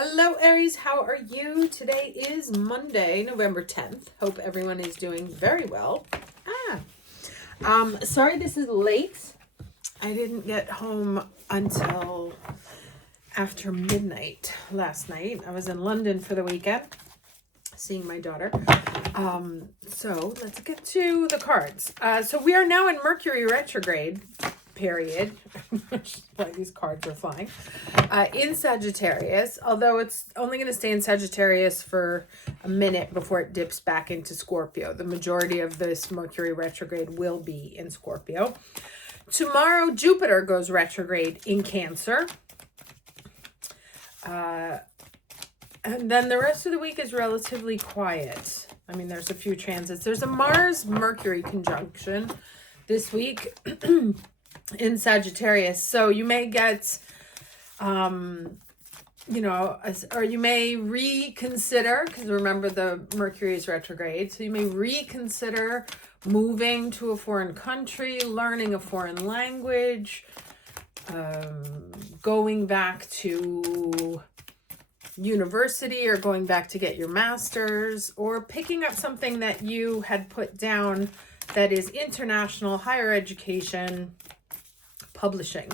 Hello Aries, how are you? Today is Monday, November 10th. Hope everyone is doing very well. Sorry this is late. I didn't get home until after midnight last night. I was in London for the weekend, seeing my daughter. So let's get to the cards. So we are now in Mercury retrograde period. Why these cards are flying. In Sagittarius, although it's only going to stay in Sagittarius for a minute before it dips back into Scorpio. The majority of this Mercury retrograde will be in Scorpio. Tomorrow, Jupiter goes retrograde in Cancer. And then the rest of the week is relatively quiet. I mean, there's a few transits. There's a Mars-Mercury conjunction this week in Sagittarius. So you may get, or you may reconsider, because remember the Mercury is retrograde. So you may reconsider moving to a foreign country, learning a foreign language, going back to university or going back to get your master's, or picking up something that you had put down that is international, higher education, publishing.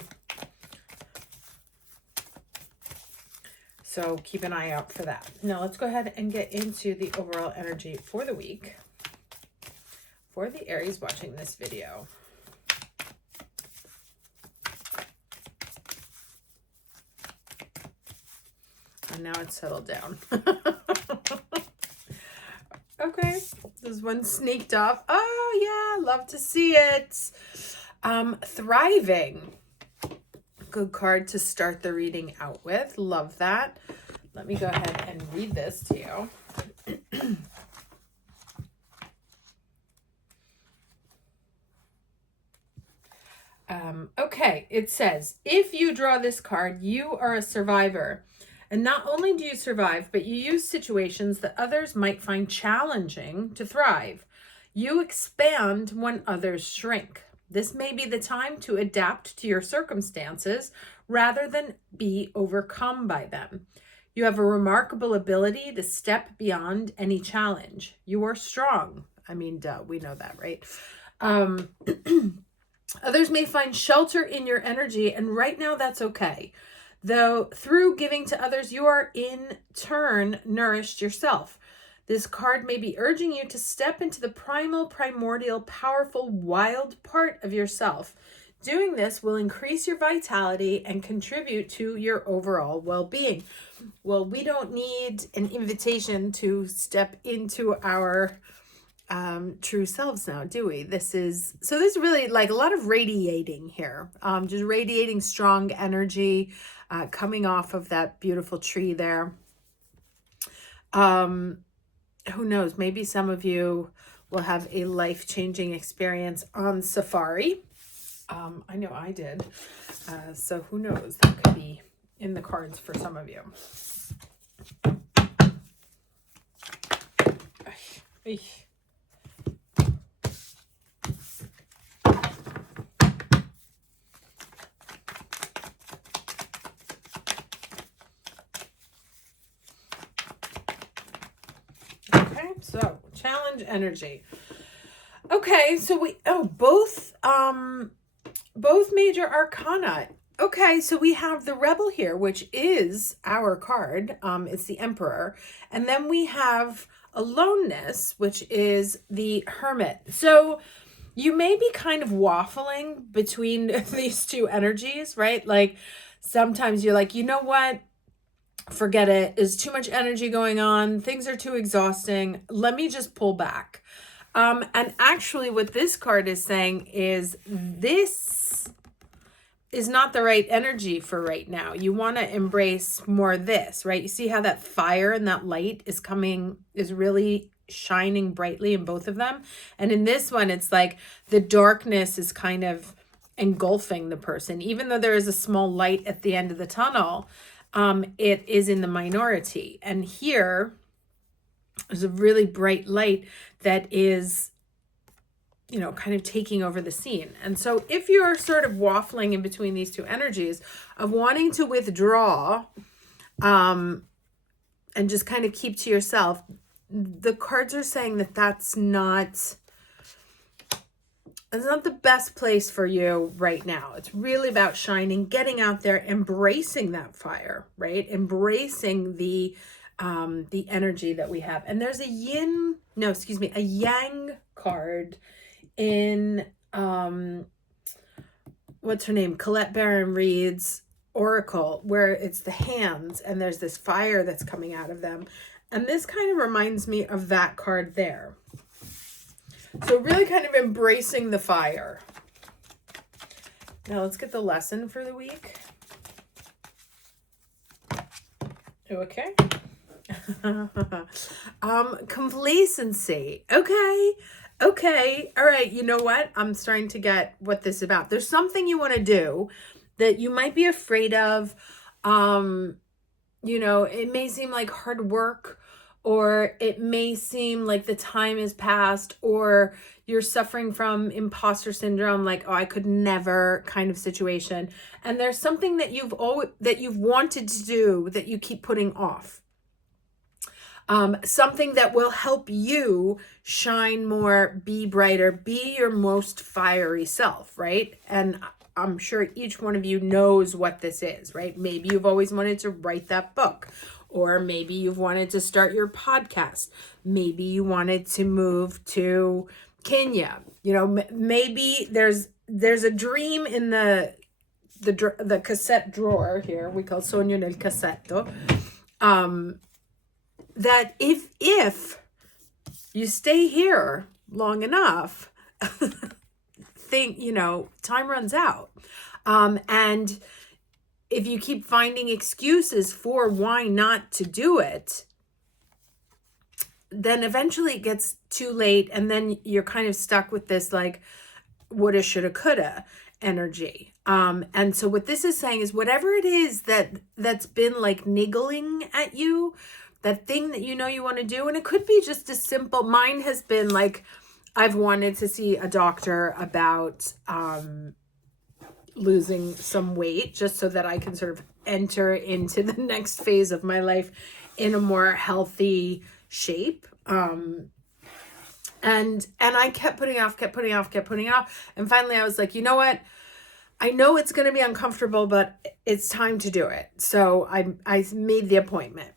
So keep an eye out for that. Now let's go ahead and get into the overall energy for the week for the Aries watching this video. And now it's settled down. Okay, this one sneaked off. Oh yeah, love to see it. Thriving. Good card to start the reading out with. Love that. Let me go ahead and read this to you. Okay, it says, if you draw this card, you are a survivor. And not only do you survive, but you use situations that others might find challenging to thrive. You expand when others shrink. This may be the time to adapt to your circumstances rather than be overcome by them. You have a remarkable ability to step beyond any challenge. You are strong. I mean, duh, we know that, right? Others may find shelter in your energy, and right now that's okay. Though through giving to others, you are in turn nourished yourself. This card may be urging you to step into the primal, primordial, powerful, wild part of yourself. Doing this will increase your vitality and contribute to your overall well-being. Well, we don't need an invitation to step into our true selves now, do we? This is really like a lot of radiating here. Just radiating strong energy, coming off of that beautiful tree there. Who knows? Maybe some of you will have a life-changing experience on safari. I know I did. So who knows? That could be in the cards for some of you. So challenge energy. Okay, so both major arcana. Okay, so we have the Rebel here, which is our card. It's the Emperor. And then we have Aloneness, which is the Hermit. So you may be kind of waffling between these two energies, right? Like sometimes you're like, you know what? Forget it. There's too much energy going on. Things are too exhausting. Let me just pull back. And actually what this card is saying is this is not the right energy for right now. You want to embrace more of this, right? You see how that fire and that light is really shining brightly in both of them. And in this one, it's like the darkness is kind of engulfing the person. Even though there is a small light at the end of the tunnel, it is in the minority. And here there's a really bright light that is, kind of taking over the scene. And so if you're sort of waffling in between these two energies of wanting to withdraw and just kind of keep to yourself. The cards are saying that it's not the best place for you right now. It's really about shining, getting out there, embracing that fire, right? Embracing the energy that we have. And there's a yang card in what's her name? Colette Baron Reed's Oracle, where it's the hands and there's this fire that's coming out of them. And this kind of reminds me of that card there. So really kind of embracing the fire. Now let's get the lesson for the week. Okay. Complacency. Okay. All right. You know what? I'm starting to get what this is about. There's something you want to do that you might be afraid of. It may seem like hard work, or it may seem like the time has passed, or you're suffering from imposter syndrome, like, oh, I could never kind of situation. And there's something that you've wanted to do that you keep putting off. Something that will help you shine more, be brighter, be your most fiery self, right? And I'm sure each one of you knows what this is, right? Maybe you've always wanted to write that book, or maybe you've wanted to start your podcast. Maybe you wanted to move to Kenya. Maybe there's a dream in the cassette drawer here. We call sogno nel cassetto. That if you stay here long enough, time runs out. And if you keep finding excuses for why not to do it, then eventually it gets too late. And then you're kind of stuck with this like woulda, shoulda, coulda energy. And so what this is saying is whatever it is that's been like niggling at you, that thing that you want to do, and it could be just a simple, mine has been like, I've wanted to see a doctor about losing some weight, just so that I can sort of enter into the next phase of my life in a more healthy shape. And I kept putting off. And finally I was like, you know what? I know it's going to be uncomfortable, but it's time to do it. So I made the appointment.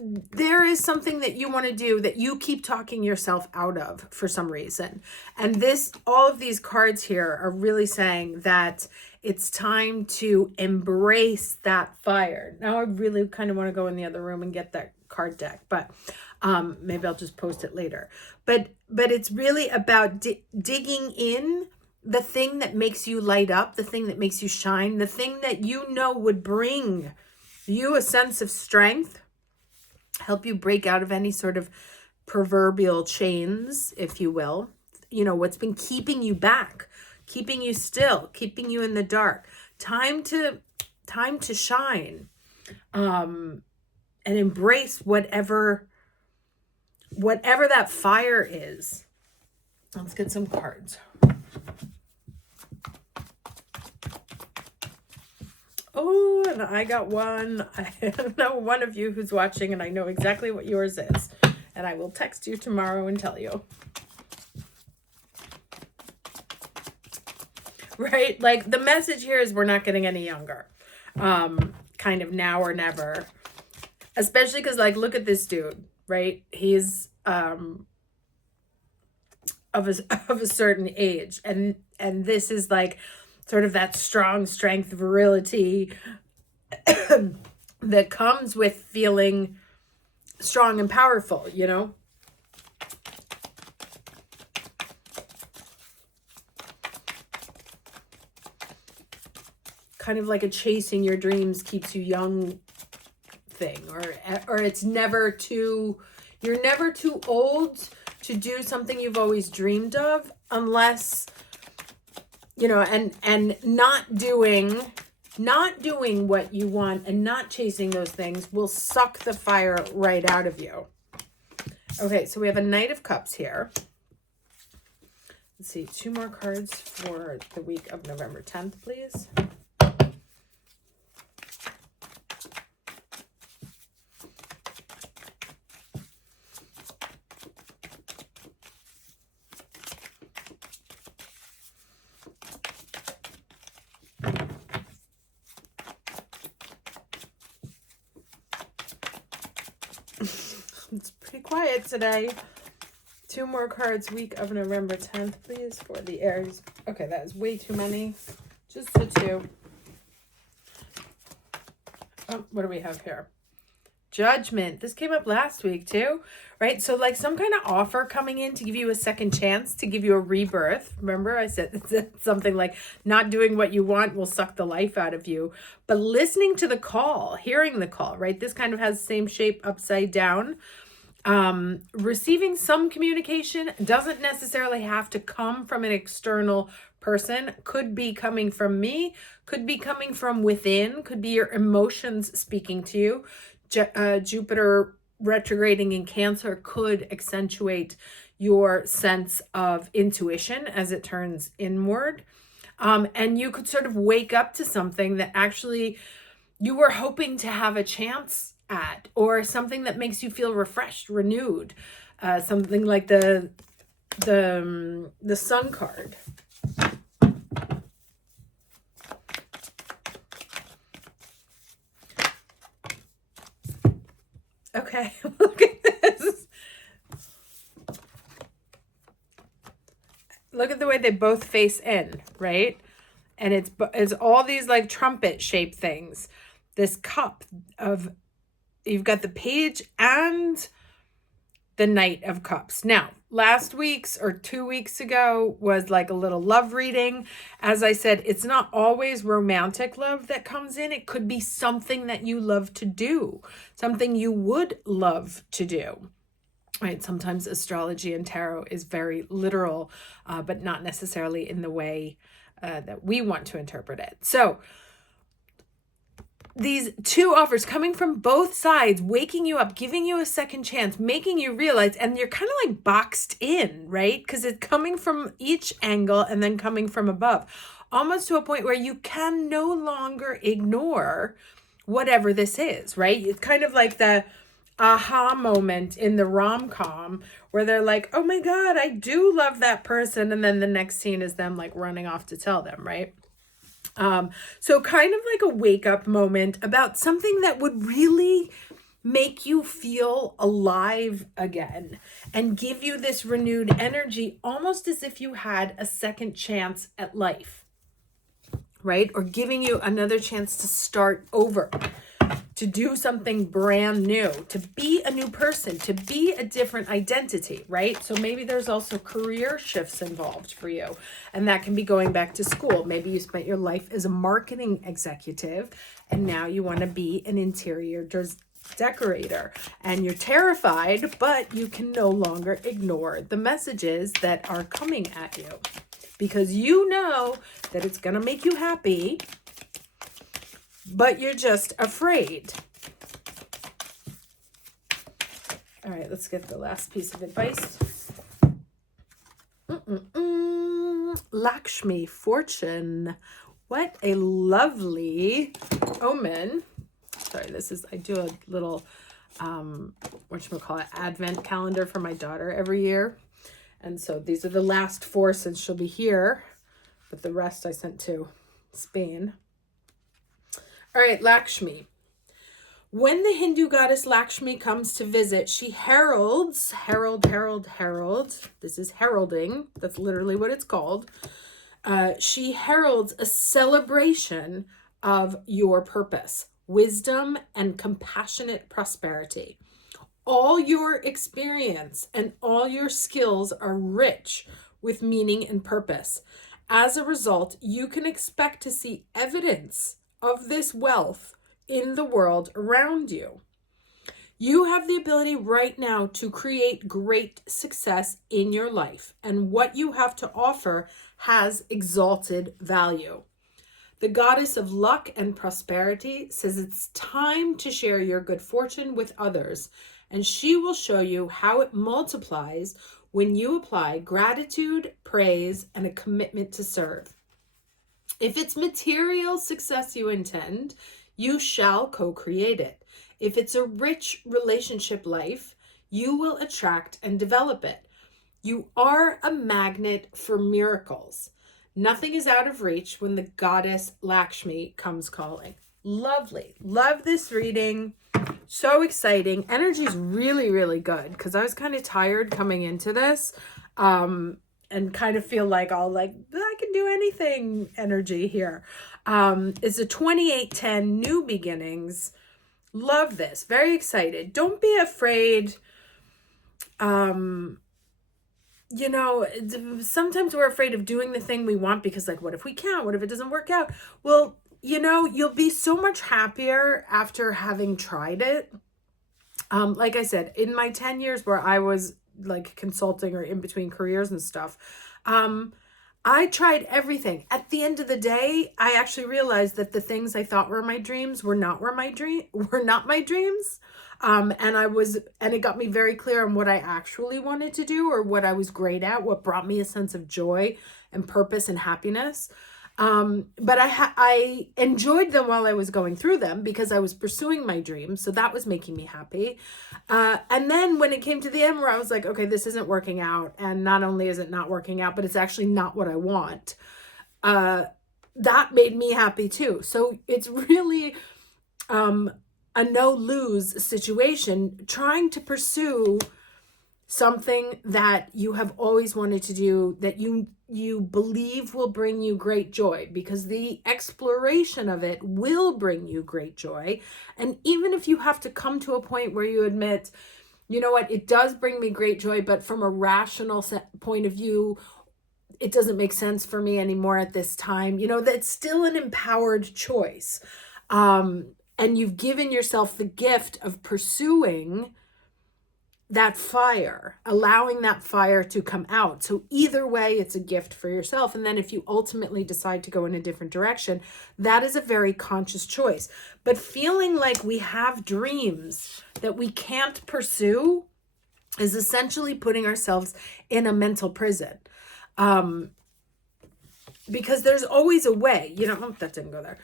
There is something that you want to do that you keep talking yourself out of for some reason. And all of these cards here are really saying that it's time to embrace that fire. Now I really kind of want to go in the other room and get that card deck, but maybe I'll just post it later. But it's really about digging in the thing that makes you light up, the thing that makes you shine, the thing that would bring you a sense of strength, help you break out of any sort of proverbial chains, if you will. What's been keeping you back, keeping you still, keeping you in the dark. Time to shine, and embrace whatever that fire is. Let's get some cards. Oh, and I got one. I know one of you who's watching, and I know exactly what yours is. And I will text you tomorrow and tell you. Right? Like, the message here is we're not getting any younger. Kind of now or never. Especially because, like, look at this dude, right? He's of a certain age. And this is like sort of that strong strength, virility that comes with feeling strong and powerful, Kind of like a chasing your dreams keeps you young thing, or it's never you're never too old to do something you've always dreamed of, unless and not doing what you want and not chasing those things will suck the fire right out of you. Okay, so we have a Knight of Cups here. Let's see, 2 more cards for the week of November 10th, please. pretty quiet today. 2 more cards, week of November 10th, please, for the Aries. Okay, that is way too many. Just the 2. Oh, what do we have here? Judgment. This came up last week too, right? So like some kind of offer coming in to give you a second chance, to give you a rebirth. Remember I said something like not doing what you want will suck the life out of you, but listening to the call, hearing the call, right? This kind of has the same shape upside down. Receiving some communication doesn't necessarily have to come from an external person. Could be coming from me, could be coming from within, could be your emotions speaking to you. Jupiter retrograding in Cancer could accentuate your sense of intuition as it turns inward. And you could sort of wake up to something that actually you were hoping to have a chance at, or something that makes you feel refreshed, renewed. Something like the Sun card. Okay, look at this. Look at the way they both face in, right? And it's all these like trumpet shaped things. This cup of, you've got the Page and the Knight of Cups. Now, last week's or 2 weeks ago was like a little love reading. As I said, it's not always romantic love that comes in. It could be something that you love to do, something you would love to do. Right? Sometimes astrology and tarot is very literal, but not necessarily in the way that we want to interpret it. So these 2 offers coming from both sides, waking you up, giving you a second chance, making you realize, and you're kind of like boxed in, right? Because it's coming from each angle and then coming from above, almost to a point where you can no longer ignore whatever this is, right? It's kind of like the aha moment in the rom-com where they're like, oh my God, I do love that person. And then the next scene is them like running off to tell them, right? So kind of like a wake up moment about something that would really make you feel alive again and give you this renewed energy, almost as if you had a second chance at life, right? Or giving you another chance to start over, to do something brand new, to be a new person, to be a different identity, right? So maybe there's also career shifts involved for you, and that can be going back to school. Maybe you spent your life as a marketing executive and now you want to be an interior decorator, and you're terrified, but you can no longer ignore the messages that are coming at you because you know that it's going to make you happy, but you're just afraid. All right, let's get the last piece of advice. Lakshmi, fortune. What a lovely omen. Sorry, I do a little, advent calendar for my daughter every year. And so these are the last 4 since she'll be here, but the rest I sent to Spain. All right, Lakshmi. When the Hindu goddess Lakshmi comes to visit, she heralds, herald. This is heralding. That's literally what it's called. She heralds a celebration of your purpose, wisdom, and compassionate prosperity. All your experience and all your skills are rich with meaning and purpose. As a result, you can expect to see evidence of this wealth in the world around you. You have the ability right now to create great success in your life, and what you have to offer has exalted value. The goddess of luck and prosperity says it's time to share your good fortune with others, and she will show you how it multiplies when you apply gratitude, praise, and a commitment to serve. If it's material success you intend, you shall co-create it. If it's a rich relationship life, you will attract and develop it. You are a magnet for miracles. Nothing is out of reach when the goddess Lakshmi comes calling. Lovely. Love this reading. So exciting. Energy's really, really good because I was kind of tired coming into this. And kind of feel like all like, I can do anything energy here. It's a 2810 new beginnings. Love this. Very excited. Don't be afraid. You know, sometimes we're afraid of doing the thing we want because, like, what if we can't? What if it doesn't work out? Well, you know, you'll be so much happier after having tried it. Like I said, in my 10 years where I was like consulting or in between careers and stuff, I tried everything. At the end of the day, I actually realized that the things I thought were my dreams were not my dreams. And it got me very clear on what I actually wanted to do or what I was great at, what brought me a sense of joy and purpose and happiness. But I enjoyed them while I was going through them because I was pursuing my dreams. So that was making me happy. And then when it came to the end where I was like, okay, this isn't working out. And not only is it not working out, but it's actually not what I want. That made me happy too. So it's really, a no-lose situation, trying to pursue something that you have always wanted to do, that you believe will bring you great joy, because the exploration of it will bring you great joy. And even if you have to come to a point where you admit, you know what, it does bring me great joy, but from a rational point of view, it doesn't make sense for me anymore at this time, you know, that's still an empowered choice. And you've given yourself the gift of pursuing that fire, allowing that fire to come out. So either way, it's a gift for yourself. And then if you ultimately decide to go in a different direction, that is a very conscious choice. But feeling like we have dreams that we can't pursue is essentially putting ourselves in a mental prison. Because there's always a way, you know, that didn't go there.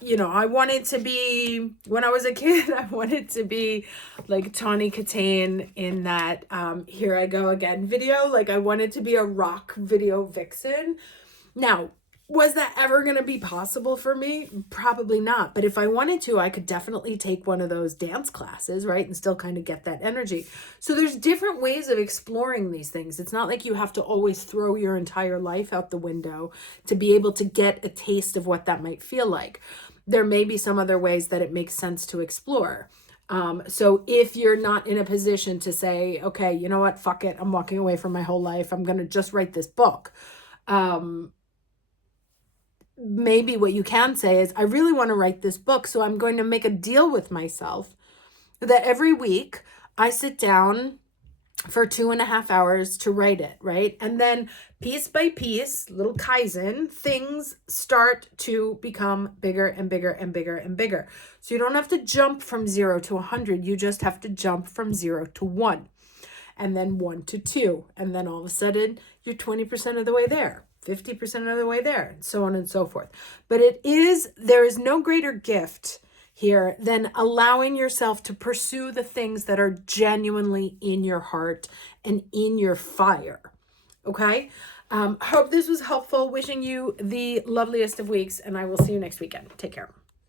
You know, I wanted to be, when I was a kid, I wanted to be like Tawny Katane in that Here I Go Again video. Like, I wanted to be a rock video vixen. Now, was that ever going to be possible for me? Probably not. But if I wanted to, I could definitely take one of those dance classes, right? And still kind of get that energy. So there's different ways of exploring these things. It's not like you have to always throw your entire life out the window to be able to get a taste of what that might feel like. There may be some other ways that it makes sense to explore. So if you're not in a position to say, okay, you know what, fuck it, I'm walking away from my whole life, I'm going to just write this book. Maybe what you can say is, I really want to write this book, so I'm going to make a deal with myself that every week I sit down for 2.5 hours to write it, right? And then piece by piece, little Kaizen, things start to become bigger and bigger and bigger and bigger. So you don't have to jump from 0 to 100. You just have to jump from 0 to 1, and then 1 to 2. And then all of a sudden you're 20% of the way there, 50% of the way there, and so on and so forth. But there is no greater gift here than allowing yourself to pursue the things that are genuinely in your heart and in your fire. Okay? Hope this was helpful. Wishing you the loveliest of weeks, and I will see you next weekend. Take care.